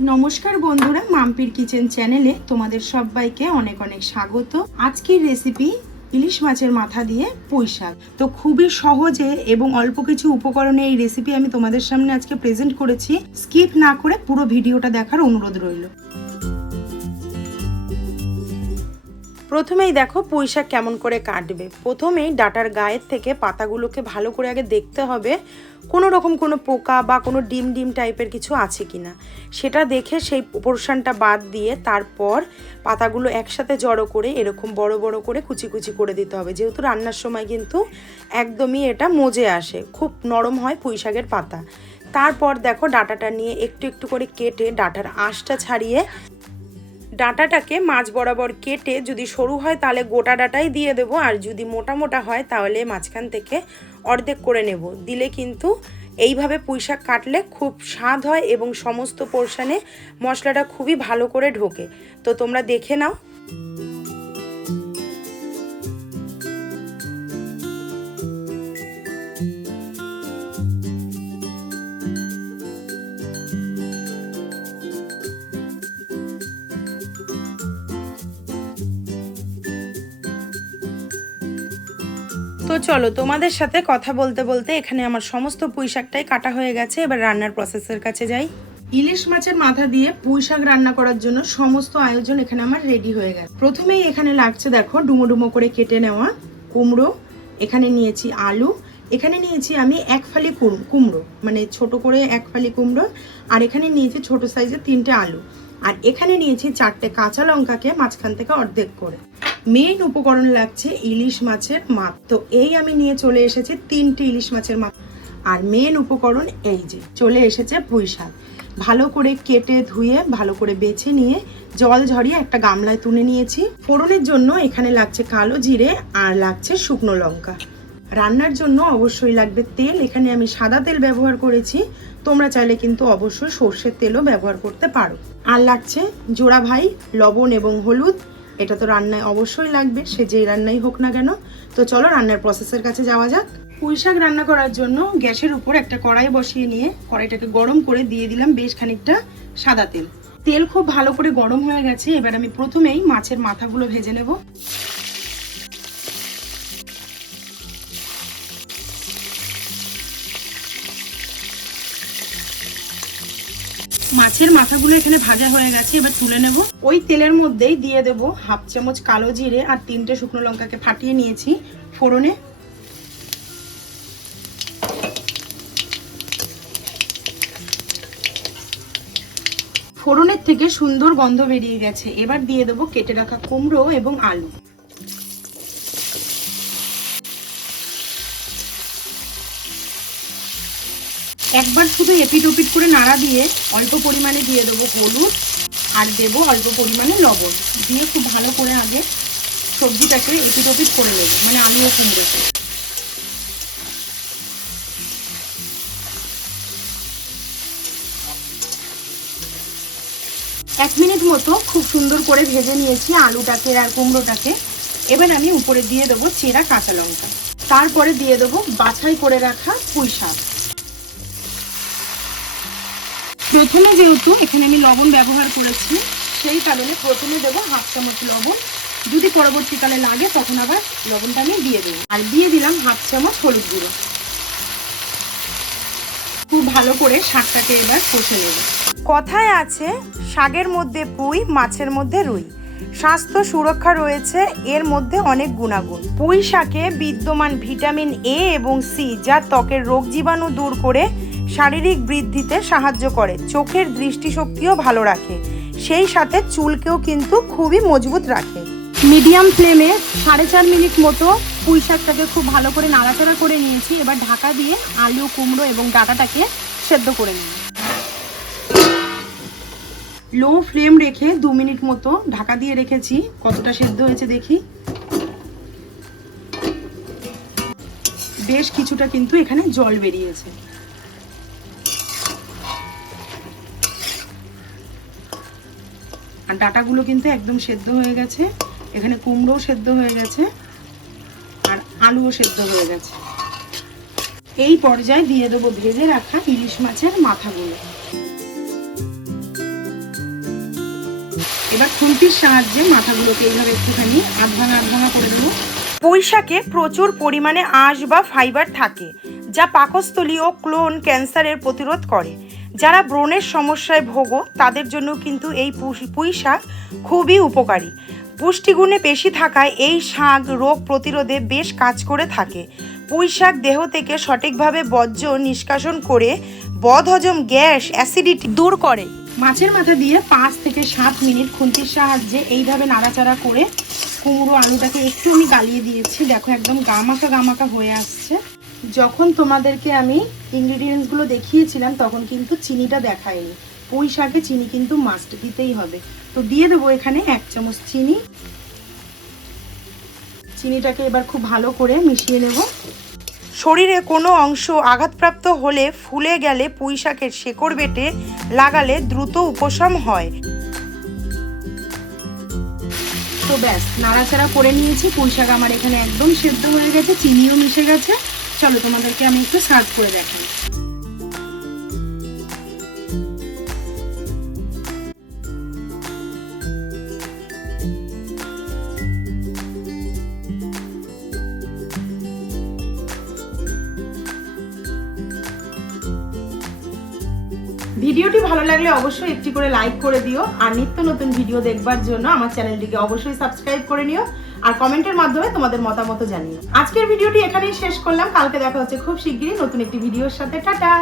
নমস্কার বন্ধুরা, মাম্পির কিচেন চ্যানেলে তোমাদের সবাইকে অনেক অনেক স্বাগত। আজকের রেসিপি ইলিশ মাছের মাথা দিয়ে পুঁই তো খুবই সহজে এবং অল্প কিছু উপকরণে এই রেসিপি আমি তোমাদের সামনে আজকে প্রেজেন্ট করেছি। স্কিপ না করে পুরো ভিডিওটা দেখার অনুরোধ রইল। প্রথমেই দেখো পুঁই শাক কেমন করে কাটবে। প্রথমেই ডাটার গায়ের থেকে পাতাগুলোকে ভালো করে আগে দেখতে হবে, কোনো রকম কোনো পোকা বা কোনো ডিম ডিম টাইপের কিছু আছে কি না সেটা দেখে সেই পোর্শনটা বাদ দিয়ে তারপর পাতাগুলো একসাথে জড়ো করে এরকম বড় বড় করে কুচি কুচি করে দিতে হবে। যেহেতু রান্নার সময় কিন্তু একদমই এটা মজে আসে, খুব নরম হয় পুঁই শাকের পাতা। তারপর দেখো ডাটাটা নিয়ে একটু একটু করে কেটে ডাটার আঁশটা ছাড়িয়ে ডাঁটাটাকে মাছ বরাবর কেটে যদি সরু হয় তাহলে গোটা ডাটাই দিয়ে দেব, আর যদি মোটা মোটা হয় তাহলে মাঝখান থেকে অর্ধেক করে নেব। দিলে কিন্তু এইভাবে পুঁইশাক কাটলে খুব স্বাদ হয় এবং সমস্ত পোর্শানে মশলাটা খুবই ভালো করে ঢোকে। তো তোমরা দেখে নাও তো চলো, তোমাদের সাথে কথা বলতে বলতে এখানে আমার সমস্ত পুঁই শাকটাই কাটা হয়ে গেছে, এবার রান্নার প্রসেসের কাছে যাই। ইলিশ মাছের মাথা দিয়ে পুঁই শাক রান্না করার জন্য সমস্ত আয়োজন এখানে আমার রেডি হয়ে গেছে। প্রথমেই এখানে লাগছে, দেখো ডুমো ডুমো করে কেটে নেওয়া কুমড়ো, এখানে নিয়েছি আলু, এখানে নিয়েছি আমি এক ফালি কুম- কুমড়ো মানে ছোট করে এক ফালি কুমড়ো, আর এখানে নিয়েছি ছোট সাইজের তিনটে আলু। আর এখানে নিয়েছি চারটে কাঁচা লঙ্কাকে মাঝখান থেকে অর্ধেক করে। মেইন উপকরণ লাগছে ইলিশ মাছের মাছ তো এই আমি নিয়ে চলে এসেছি তিনটে ইলিশ মাছের মাছ আর মেন উপকরণ এই যে, চলে এসেছে পুঁই শাক। ভালো করে কেটে ধুয়ে, ভালো করে বেছে নিয়ে জল ঝরিয়ে একটা গামলায় তুলে নিয়েছি। ফোড়নের জন্য এখানে লাগছে কালো জিরে আর লাগছে শুকনো লঙ্কা। রান্নার জন্য অবশ্যই লাগবে তেল। এখানে আমি সাদা তেল ব্যবহার করেছি। তোমরা চাইলে কিন্তু অবশ্যই সর্ষের তেলও ব্যবহার করতে পারো। আর লাগছে জোড়া ভাই, লবণ এবং হলুদ। এটা তো রান্নায় অবশ্যই লাগবে, সে যেই রান্নাই হোক না কেন। তো চলো রান্নার প্রসেসের কাছে যাওয়া যাক। পুঁই শাক রান্না করার জন্য গ্যাসের উপর একটা কড়াই বসিয়ে নিয়ে কড়াইটাকে গরম করে দিয়ে দিলাম বেশ খানিকটা সাদা তেল। তেল খুব ভালো করে গরম হয়ে গেছে, এবার আমি প্রথমেই মাছের মাথাগুলো ভেজে নেব। মাছের মাথাগুলো এখানে ভাজা হয়ে গেছে, এবার তুলে নেব। ওই তেলের মধ্যেই দিয়ে দেব হাফ চামচ কালো জিরে আর তিনটে শুকনো লঙ্কাকে ফাটিয়ে নিয়েছি ফোড়নে। ফোড়নের থেকে সুন্দর গন্ধ বেরিয়ে গেছে। এবার দিয়ে দেবো কেটে রাখা কুমড়ো এবং আলু। একবার শুধু এপিট ওপিট করে নাড়া দিয়ে অল্প পরিমাণে দিয়ে দেবো হলুদ আর দেবো অল্প পরিমাণে লবণ। দিয়ে খুব ভালো করে আগে সবজিটাকে এপিট ওপিট করে নেব মানে আলু ও কুমড়োকে এক মিনিট মতো খুব সুন্দর করে ভেজে নিয়েছি আলুটাকে আর কুমড়োটাকে। এবার আমি উপরে দিয়ে দেবো চেরা কাঁচা লঙ্কা। তারপরে দিয়ে দেবো বাছাই করে রাখা পুঁই শাক। প্রথমে যেহেতু এখানে আমি লবণ ব্যবহার করেছি, সেই কারণে প্রথমে দেবো হাফ চামচ লবণ। যদি পরবর্তীকালে লাগে, তখন আবার লবণটা আমি দিয়ে দেবো। আর দিয়ে দিলাম হাফ চামচ হলুদ গুঁড়ো। খুব ভালো করে শাকটাকে এবার কষে নেব। কথায় আছে, শাকের মধ্যে পুঁই, মাছের মধ্যে রুই। স্বাস্থ্য সুরক্ষা রয়েছে, এর মধ্যে অনেক গুণাগুণ। পুঁই শাকে বিদ্যমান ভিটামিন এ এবং সি, যা ত্বকের রোগ জীবাণু দূর করে শারীরিক বৃদ্ধিতে সাহায্য করে, চোখের দৃষ্টিশক্তিও ভালো রাখে। সেই সাথে চুলকেও কিন্তু খুবই মজবুত রাখে। মিডিয়াম ফ্লেমে সাড়ে চার মিনিট মতো পুঁই শাকটাকে খুব ভালো করে নাড়াচাড়া করে নিয়েছি। এবার ঢাকা দিয়ে আলু, কুমড়ো এবং ডাটাটাকে সেদ্ধ করে নিই। লো ফ্লেম রেখে দু মিনিট মতো ঢাকা দিয়ে রেখেছি। কতটা সেদ্ধ হয়েছে দেখি। বেশ কিছুটা কিন্তু এখানে জল বেরিয়েছে। আর ডাটাগুলো কিন্তু একদম সেদ্ধ হয়ে গেছে। এখানে কুমড়োও সেদ্ধ হয়ে গেছে আর আলুও সেদ্ধ হয়ে গেছে। এই পর্যায়ে দিয়ে দেবো ভেজে রাখা ইলিশ মাছের মাথাগুলো। এবার খুন্তির সাহায্যে মাথাগুলোকে এইভাবে একটুখানি আধ ভাঙা আধ ভাঙা করে দেবো। পুঁই প্রচুর পরিমাণে আঁশ বা ফাইবার থাকে, যা পাকস্থলী ও ক্লোন ক্যান্সারের প্রতিরোধ করে। যারা ব্রণের সমস্যায় ভোগো, তাদের জন্য কিন্তু এই পুঁই- শাক খুবই উপকারী। পুষ্টিগুণে বেশি থাকায় এই শাক রোগ প্রতিরোধে বেশ কাজ করে থাকে। পুঁই শাক দেহ থেকে সঠিকভাবে বর্জ্য নিষ্কাশন করে বদহজম গ্যাস, অ্যাসিডিটি দূর করে। মাছের মাথা দিয়ে পাঁচ থেকে সাত মিনিট খুন্তির সাহায্যে এইভাবে নাড়াচাড়া করে কুমড়ো আলুটাকে একটু আমি গালিয়ে দিয়েছি। দেখো একদম গামাকা গামাকা হয়ে আসছে। যখন তোমাদেরকে আমি ইনগ্রিডিয়েন্টসগুলো দেখিয়েছিলাম, তখন কিন্তু চিনিটা দেখায়নি। পুঁই শাকে চিনি কিন্তু মাস্ট দিতেই হবে। তো দিয়ে দেবো এখানে এক চামচ চিনি। চিনিটাকে এবার খুব ভালো করে মিশিয়ে নেব। শরীরে কোনো অংশ আঘাতপ্রাপ্ত হলে ফুলে গেলে পুঁই শাকের শেকড় বেটে লাগালে দ্রুত উপশম হয়। তো ব্যাস, নাড়াচাড়া করে নিয়েছি। পুঁই শাক আমার এখানে একদম সেদ্ধ হয়ে গেছে, চিনিও মিশে গেছে। চলো তোমাদেরকে আমি একটু সার্ভ করে দেখাই। ভিডিওটি ভালো লাগলে অবশ্যই একটি করে লাইক করে দিও, আর নিত্য নতুন ভিডিও দেখবার জন্য আমার চ্যানেলটিকে অবশ্যই সাবস্ক্রাইব করে নিও। আর কমেন্টের মাধ্যমে তোমাদের মতামত জানিও। আজকের ভিডিওটি এখানেই শেষ করলাম। কালকে দেখা হচ্ছে খুব শিগগিরই নতুন একটি ভিডিওর সাথে। টাটা!